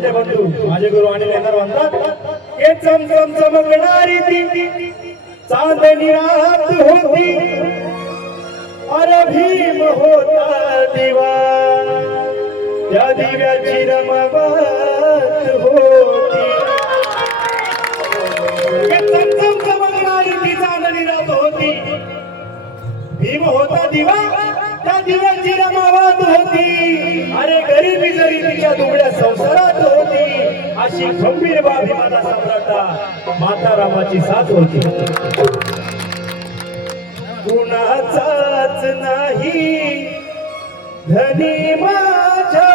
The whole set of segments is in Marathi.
मोठे बंधू माझे गुरु आणि लेणार म्हणतात हे चमचम चमकणारी ती चांदणी रात होती अरे भीम होता दिवा त्या दिव्याची रमवात होती हे चमचम चमकणारी ती चांदणी रात होती भीम होता दिवा त्या दिव्याची रमावत होती अरे गरिबी जरी तिच्या दुबळ्या संसारात होती अशी खंबीर बाबी माझा सम्राटा माता रामाची साथ होती कुणाचाच नाही धनी माझ्या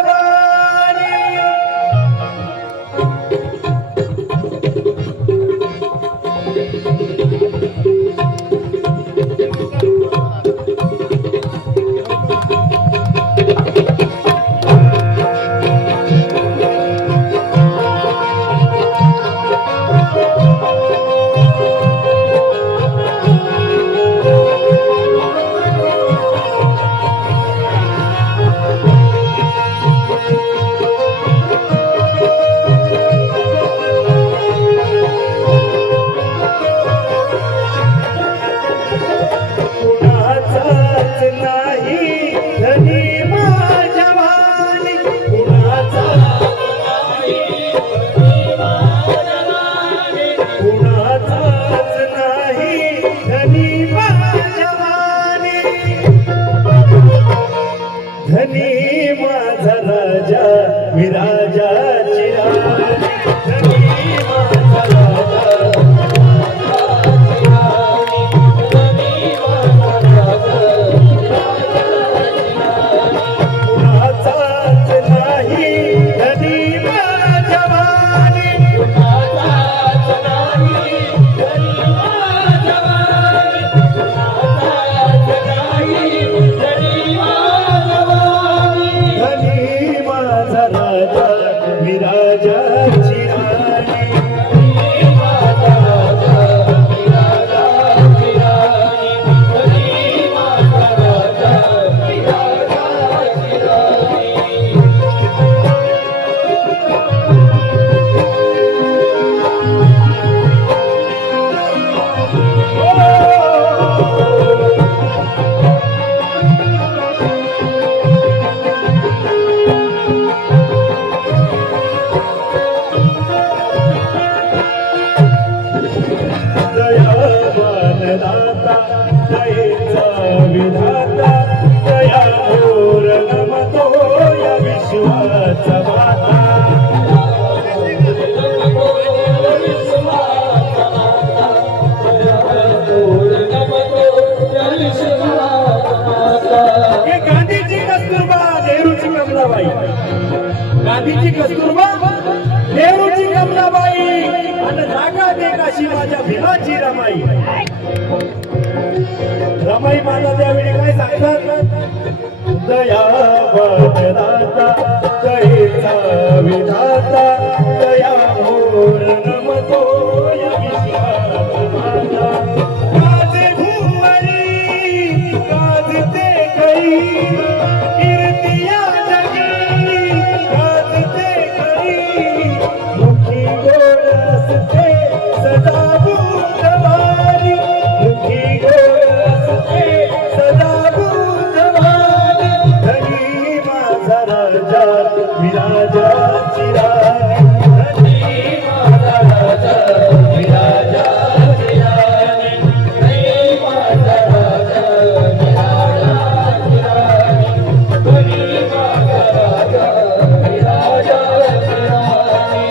धनी माझा राजा विराजाची राणी धनी माझा राजा कुणाचाच नाही धनी माझ्या वाणी धनी माझा राजा विराजाची राणी दयेचा विधाता दया थोर नमतो या विश्वाचा माता हे गांधीची कस्तुरबा नेहरूची कमलाबाई गांधीची कस्तुरबा नेहरूची कमलाबाई आणि जागा देख अशी माझ्या भीमाची रमाई रमाई माझा त्यावेळी काय सांगतात दया वरदाता दयेचा विधाता दया मोर नमतो या विश्वाचा माता माझे भुवरी गाजते खरी कीर्तिया जगी गाजते खरी मुखी गोड असते सदा बुद्धवारी मुखी गोड असते सदा बुद्धवारी धनी माझा राजा विराजाची राणी धनी माझा राजा विराजाची राणी धनी माझा राजा विराजाची राणी धनी माझा राजा विराजाची राणी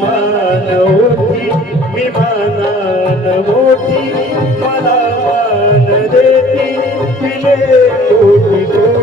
मान होती विमानान मोठी मला मान देती तिले कोटी कोटी